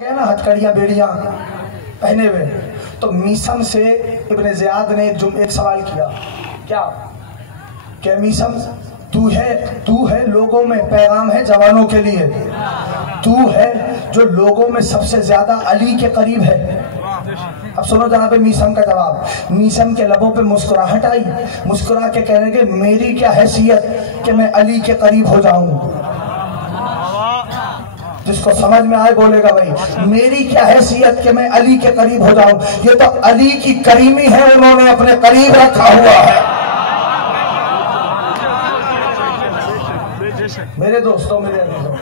گیا نا ہتھکڑیاں بیڑیاں پہنے ہوئے، تو میسم سے ابن زیاد نے ایک سوال کیا، کیا کہ میسم تو ہے لوگوں میں پیغام ہے جوانوں کے لیے، تو ہے جو لوگوں میں سب سے زیادہ علی کے قریب ہے۔ اب سنو جناب میسم کا جواب۔ میسم کے لبوں پہ مسکراہٹ آئی، مسکرا کے کہنے کہ میری کیا حیثیت کہ میں علی کے قریب ہو جاؤں۔ جس کو سمجھ میں آئے بولے گا بھائی، میری کیا حیثیت کہ میں علی کے قریب ہو جاؤں، یہ تو علی کی کریمی ہے، انہوں نے اپنے قریب رکھا ہوا ہے۔ میرے دوستوں، میرے عزیزوں،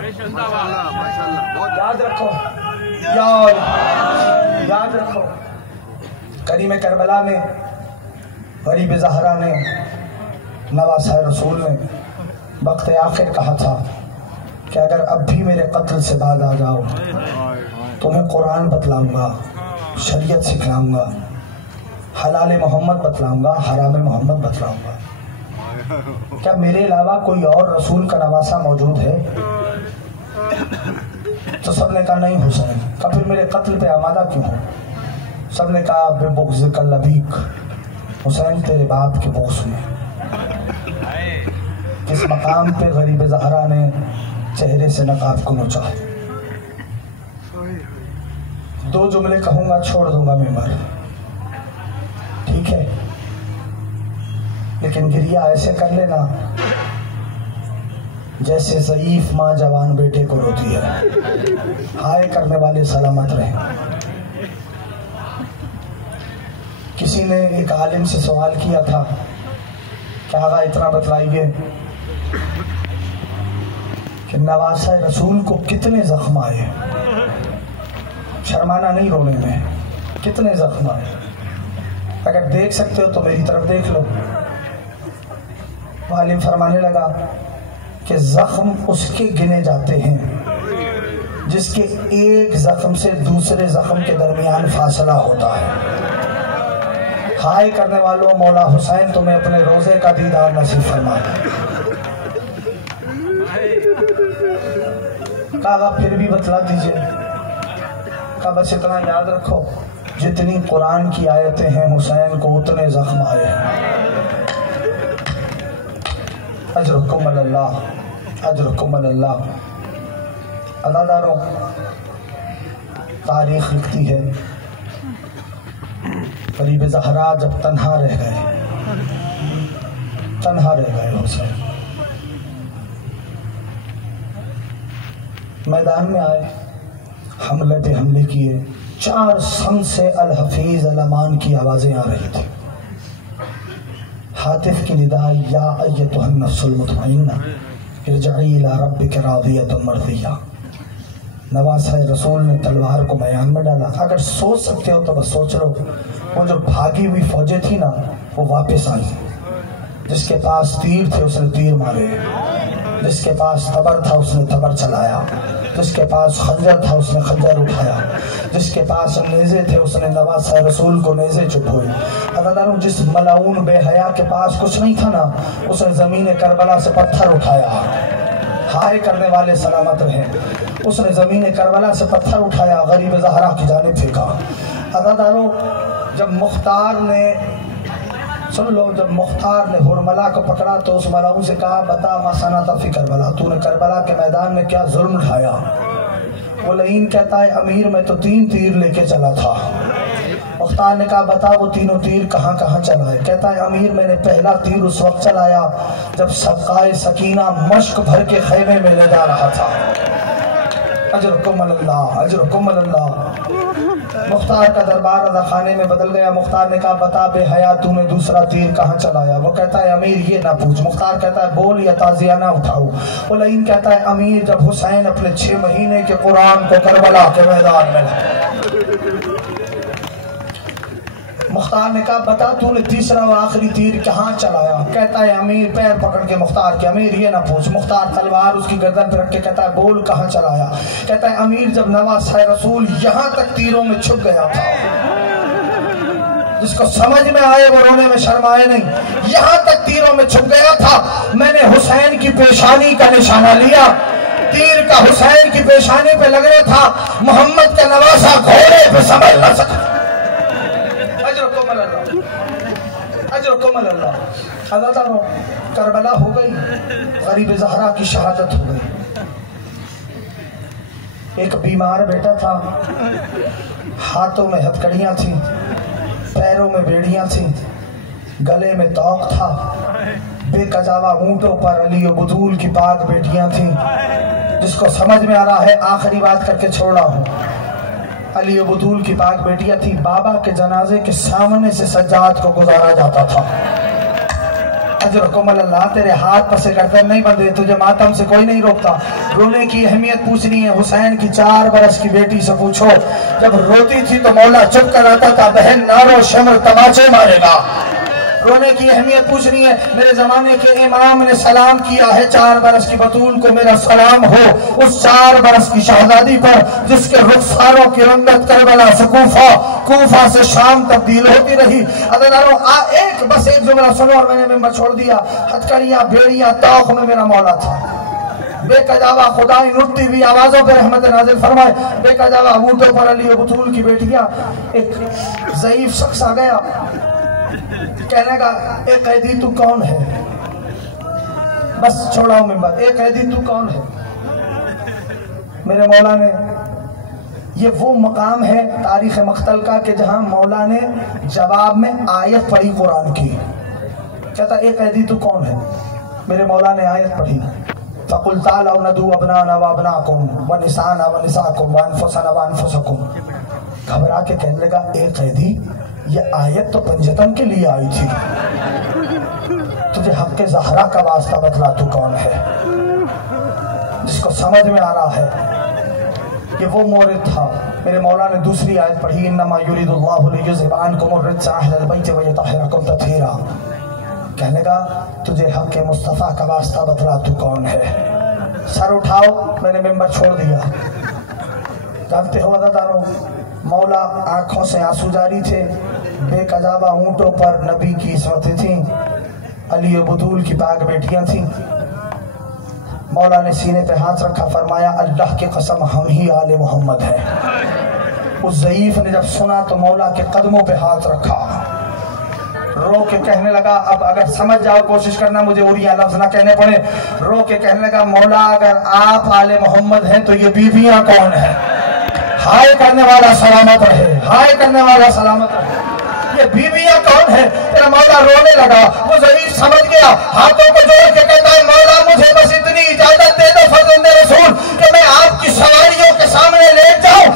یاد رکھو، یاد رکھو، کریم کربلا نے، غریب زہرا نے، نواسہ رسول نے وقت آخر کہا تھا کہ اگر اب بھی میرے قتل سے بعد آ جاؤ تمہیں قرآن بتلاؤں گا، شریعت سکھلاؤں گا، حلال محمد بتلاؤں گا، حرام محمد بتلاؤں گا۔ کیا میرے علاوہ کوئی اور رسول کا نواسہ موجود ہے؟ تو سب نے کہا نہیں حسین۔ کہا پھر میرے قتل پہ آمادہ کیوں ہو؟ سب نے کہا بے بغض لبیک، حسین تیرے باپ کے بغض میں۔ اس مقام پہ غریب زہرا نے چہرے سے نقاب کو نوچا۔ دو جملے کہوں گا، چھوڑ دوں گا ممبر، ٹھیک ہے؟ لیکن گریہ ایسے کر لینا جیسے ضعیف ماں جوان بیٹے کو روتی ہے۔ ہائے کرنے والے سلامت رہیں۔ کسی نے ایک عالم سے سوال کیا تھا کہ آقا اتنا بتلائیے کہ نواسہ رسول کو کتنے زخم آئے؟ شرمانا نہیں رونے میں، کتنے زخم آئے؟ اگر دیکھ سکتے ہو تو میری طرف دیکھ لو۔ عالم فرمانے لگا کہ زخم اس کے گنے جاتے ہیں جس کے ایک زخم سے دوسرے زخم کے درمیان فاصلہ ہوتا ہے۔ ہائے کرنے والوں، مولا حسین تمہیں اپنے روزے کا دیدار نصیب فرمائے۔ کہا پھر بھی بتلا دیجئے۔ کہا بس اتنا یاد رکھو، جتنی قرآن کی آیتیں ہیں حسین کو اتنے زخم آئے ہیں۔ اجرکم اللہ، اجرکم اللہ۔ عزاداروں، تاریخ لکھتی ہے غریب زہرا جب تنہا رہ گئے حسین میدان میں آئے، حملے پہ حملے کیے، چار سم سے الحفیظ الامان کی آوازیں آ رہی تھی۔ حاطف کی ندا، یا ایتھا النفس المطمئنہ ارجعی الی ربک راضیۃ مرضیہ۔ نواسہ رسول نے تلوار کو میان میں ڈالا۔ اگر سوچ سکتے ہو تو بس سوچ لو، وہ جو بھاگی ہوئی فوجیں تھی نا وہ واپس آئی۔ جس کے پاس تیر تھے اس نے تیر مارے، جس کے پاس تبر تھا اس نے تبر چلایا، جس کے پاس خنجر تھا اس نے خنجر اٹھایا، جس کے پاس نیزے تھے اس نے نواسہ رسول کو نیزے چبھوئے۔ عزاداروں، جس ملعون بے حیا کے پاس کچھ نہیں تھا نا اس نے زمین کربلا سے پتھر اٹھایا۔ ہائے کرنے والے سلامت رہیں۔ اس نے زمین کربلا سے پتھر اٹھایا، غریب زہرا کی جانب پھینکا۔ عزاداروں، جب مختار نے، سن لو، جب مختار نے ہرملا کو پکڑا تو اس ملعون سے کہا بتا ما صنعت فی کربلا، تو نے کربلا کے میدان میں کیا ظلم اٹھایا؟ وہ لعین کہتا ہے امیر میں تو 3 تیر لے کے چلا تھا۔ مختار نے کہا بتا وہ تینوں تیر کہاں کہاں چلائے؟ کہتا ہے امیر میں نے پہلا تیر اس وقت چلایا جب صدقائے سکینہ مشک بھر کے خیمے میں لے جا رہا تھا۔ اجرکم اللہ، اجرکم اللہ۔ مختار کا دربار رضا خانے میں بدل گیا۔ مختار نے کہا بتا بے حیا تو نے دوسرا تیر کہاں چلایا؟ وہ کہتا ہے امیر یہ نہ پوچھ۔ مختار کہتا ہے بول یا تعزیہ نہ اٹھاؤ۔ وہ لعین کہتا ہے امیر جب حسین اپنے 6 مہینے کے قرآن کو کربلا کے میدان میں، مختار نے کہا بتا تو نے تیسرا و آخری تیر کہاں چلایا؟ کہتا ہے امیر، پیر پکڑ کے مختار کے، امیر یہ نہ پوچھ۔ مختار تلوار اس کی گردن پہ رکھ کے کہتا ہے بول کہاں چلایا؟ کہتا ہے امیر جب نواسہ رسول یہاں تک تیروں میں چھپ گیا تھا۔ جس کو سمجھ میں آئے وہ رونے میں شرمائے نہیں۔ یہاں تک تیروں میں چھپ گیا تھا، میں نے حسین کی پیشانی کا نشانہ لیا، تیر کا حسین کی پیشانی پہ لگ رہا تھا، محمد کے نواسا گھوڑے پہ سمجھ نہ سکتا. اجرکم اللہ، اجرکم اللہ. عزیزانو کربلا ہو گئی، غریب زہرا کی شہادت ہو گئی. ایک بیمار بیٹا تھا، ہاتھوں میں ہتھکڑیاں تھیں، پیروں میں بیڑیاں تھیں، گلے میں توق تھا، بے قضاوہ اونٹوں پر علی و بدول کی پاک بیٹیاں تھیں. جس کو سمجھ میں آ رہا ہے آخری بات کر کے چھوڑ رہا ہوں. علی و بدول کی پاک بیٹیاں تھیں. بابا کے جنازے کے سامنے سے سجاد کو گزارا جاتا تھا. اجرکم اللہ. تیرے ہاتھ پسے گردن نہیں بندھے، تجھے ماتم سے کوئی نہیں روکتا. رونے کی اہمیت پوچھنی ہے، حسین کی 4 برس کی بیٹی سے پوچھو. جب روتی تھی تو مولا چپ کر آتا تھا، بہن نارو شمر تماچے مارے گا. رونے کی اہمیت پوچھنی ہے. میرے زمانے کے امام نے سلام کیا ہے، 4 برس کی بطول کو میرا سلام ہو، اس 4 برس کی شہزادی پر جس کے رخساروں کی رنگت کربلا سے کوفہ، کوفہ سے شام تبدیل ہوتی رہی. بس ایک جملہ سنو اور میں نے ممبر چھوڑ دیا. ہتھکڑیاں، بیڑیاں، توق میں میرا مولا تھا. بے قضاوہ خدائی نٹتی ہوئی آوازوں پر رحمت نازل فرمائے. بے قضاوہ اونٹوں پر علی و بطول کی بیٹیاں. ایک ضعیف شخص آ گیا، کہنے کا اے قیدی تو کون ہے؟ بس چھوڑا ہوں ممبر. اے قیدی تو کون ہے؟ میرے مولا نے، یہ وہ مقام ہے تاریخ مقتل کا کہ جہاں مولا نے جواب میں آیت پڑھی قرآن کی. کہتا اے قیدی تو کون ہے؟ میرے مولا نے آیت پڑھی فَقُلْ تَعْالَوْا نَدْعُوا أَبْنَاءَنَا وَأَبْنَاءَكُمْ وَنِسَاءَنَا وَنِسَاءَكُمْ وَأَنفُسَنَا وَأَنفُسَكُمْ. گھبرا کے کہنے لگا اے قیدی، یہ آیت تو پنجتن کے لیے آئی تھی، تجھے حق زہرا کا واسطہ بتلا تو کون ہے؟ جس کو سمجھ میں آ رہا ہے یہ وہ مورد تھا. میرے مولا نے دوسری آیت پڑھی انما یرید اللہ لیذھب عنکم الرجس اہل البیت ویطہرکم تطہیرا. کہنے لگا تجھے حق مصطفیٰ کا واسطہ بتلا تو کون ہے؟ سر اٹھاؤ. میں نے ممبر چھوڑ دیا. جانتے ہو عزیزانو، مولا آنکھوں سے آنسو جاری تھے. بے قضاوہ اونٹوں پر نبی کی عصمتیں تھیں، علی و بطول کی پاک بیٹیاں تھیں. مولا نے سینے پہ ہاتھ رکھا، فرمایا اللہ کی قسم ہم ہی آل محمد ہیں. اس ضعیف نے جب سنا تو مولا کے قدموں پہ ہاتھ رکھا، رو کے کہنے لگا، اب اگر سمجھ جاؤ کوشش کرنا مجھے اڑیا لفظ نہ کہنے پڑے. رو کے کہنے لگا مولا اگر آپ آل محمد ہیں تو یہ بیویاں کون ہیں؟ ہائے کرنے والا سلامت رہے، ہائے کرنے والا سلامت رہے. یہ بیویاں کون ہیں؟ تیرا مولا رونے لگا. وہ ضعیف سمجھ گیا، ہاتھوں کو جوڑ کے کہتا ہے مولا مجھے بس اتنی اجازت دے دو فرزند رسول کہ میں آپ کی سواریوں کے سامنے لیٹ جاؤں.